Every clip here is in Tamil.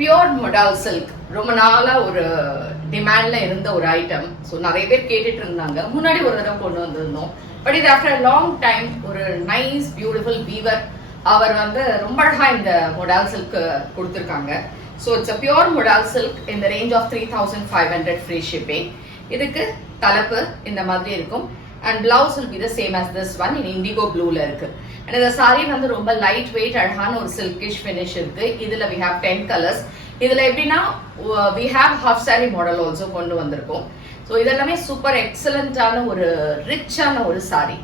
பியோர் மொடால் சில்க் ரொம்ப நாளா ஒரு டிமாண்ட்ல இருந்த ஒரு ஐட்டம். ஸோ நிறைய பேர் கேட்டுட்டு இருந்தாங்க. முன்னாடி ஒரு தடவை கொண்டு வந்திருந்தோம். பட் இது ஆஃப்டர் லாங் டைம் ஒரு நைஸ் பியூட்டிஃபுல் வீவர் அவர் வந்து ரொம்ப அழகா இந்த மொடால் சில்க் கொடுத்துருக்காங்க. So it's a pure modal silk இந்த ரேஞ்ச் ஆஃப் 3500 ஃப்ரீ ஷிப்பிங். இதுக்கு தலைப்பு இந்த மாதிரி இருக்கும். And blouse will be the same as this one in indigo blue la irukku. And the saree வந்து ரொம்ப லைட் வெயிட் அழகான ஒரு silkish finish இருக்கு. இதுல we have 10 colors. இதுல எப்படின்னா we have half saree model also கொண்டு வந்திருக்கோம். ஸோ இதெல்லாமே சூப்பர் எக்ஸலண்டான ஒரு ரிச்சான ஒரு saree.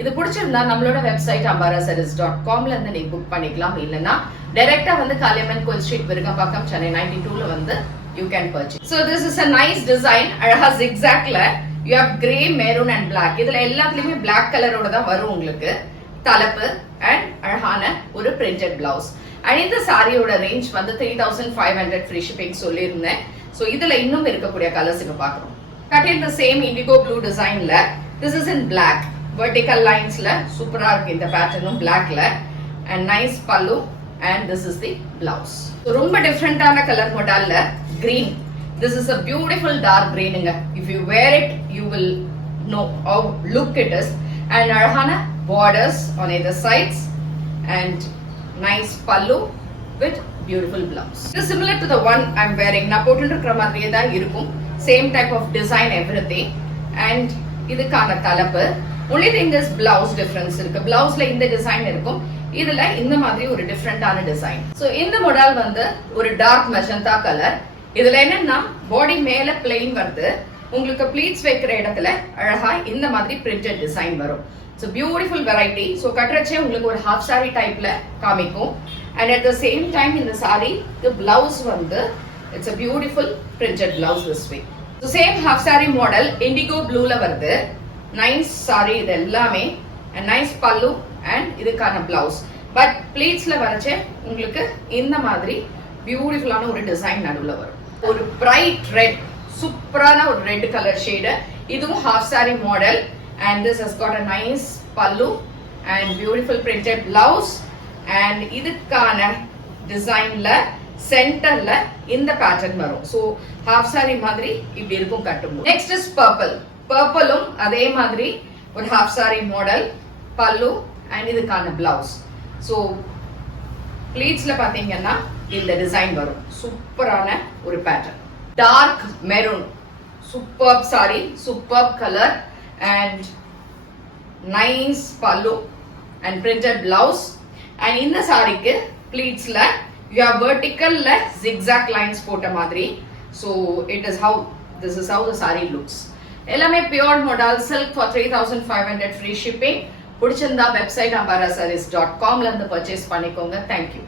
இது பிடிச்சிருந்தா நம்மளோட வெப்சைட் ambarasarees.comல இருந்து நீங்க புக் பண்ணிக்கலாம். இல்லைன்னா டைரக்டா வந்து காளியம்மன் கோயில் ஸ்ட்ரீட் விருகம்பாக்கம் சென்னை 92ல வந்து you can purchase. So this is a nice design. அழகா zigzagல you have grey, maroon and black. இதுல எல்லாத்துலயுமே black கலரோட தான் வரும் உங்களுக்கு. தலைப்பு and அழகான ஒரு printed blouse. And இந்த சாரியோட ரேஞ்ச் வந்து 3500 free shipping சொல்லியிருந்தேன். ஸோ இதுல இன்னும் இருக்கக்கூடிய கலர்ஸ் இப்ப பாக்குறோம். Cut in the same indigo blue டிசைன்ல this is in black. vertical linesல சூப்பரா இருக்கு இந்த பேட்டர்னும் blackல. and nice pallu and this is the blouse. So ரொம்ப டிஃபரெண்டான கலர் மாடல்ல green. This is a beautiful dark green. If you wear it, you will know how look it is. And அழகான borders on either sides and nice pallu with beautiful blouse. It is similar to the one I'm wearing. நான் போட்டுருக்கிற மாதிரியே தான் இருக்கும். Same type of design everything. And இதுக்கான தலைப்பு only thing is blouse difference இருக்கு. Blouseல இந்த டிசைன் இருக்கும். இதுல இந்த மாதிரி ஒரு டிஃபரெண்டான டிசைன். ஸோ இந்த மாடல் வந்து ஒரு டார்க் மெஜந்தா கலர். இதுல என்னன்னா பாடி மேல பிளெயின் வருது. உங்களுக்கு ப்ளீட்ஸ் வைக்கிற இடத்துல அழகா இந்த மாதிரி பிரிண்டட் டிசைன் வரும். So beautiful variety. ஸோ கட்டுறச்சே உங்களுக்கு ஒரு ஹாஃப் சாரி டைப்ல காமிக்கும். And at the same time இந்த சாரி பிளவுஸ் வந்து it's a beautiful printed blouse this way. So same half sari model indigo ப்ளூல வருது. நைஸ் சாரி இது எல்லாமே. அண்ட் நைஸ் பல்லு அண்ட் இதுக்கான பிளவுஸ். பட் பிளீட்ஸ்ல வரைச்சே உங்களுக்கு இந்த மாதிரி பியூட்டிஃபுல்லான ஒரு டிசைன் நடுவில் வரும். ஒரு பிரைட் ரெட் சூப்பரான ஒரு ரெட் கலர் ஷேடு. இதுவும் half sari model. And this has got a nice pallu and beautiful printed blouse. And இதுக்கான டிசைன்ல சென்டர்ல இந்த பேட்டர்ன் வரும். ஸோ ஹாஃப் சாரி மாதிரி இப்படி இருக்கும் கட்டும்போது. Next is purple. பர்பிளும் அதே மாதிரி ஒரு half sari model pallu and இதுக்கான பிளவுஸ். ஸோ ப்ளீட்ஸ்ல பாத்தீங்கன்னா இந்த டிசைன் வரும். சூப்பரான ஒரு pattern. Dark maroon super sari super colour and nice pallu and printed blouse. And இந்த சாரிக்கு ப்ளீட்ஸ்ல யூ ஹேவ் வெர்டிக்கல்ல zigzag லைன்ஸ் போட்ட மாதிரி. So it is how this is how the sari looks. எல்லாமே pure modal silk for 3500 free shipping. பிடிச்சிருந்தா வெப்சைட் ambarasarees.comல இருந்து பர்ச்சேஸ் பண்ணிக்கோங்க. தேங்க்யூ.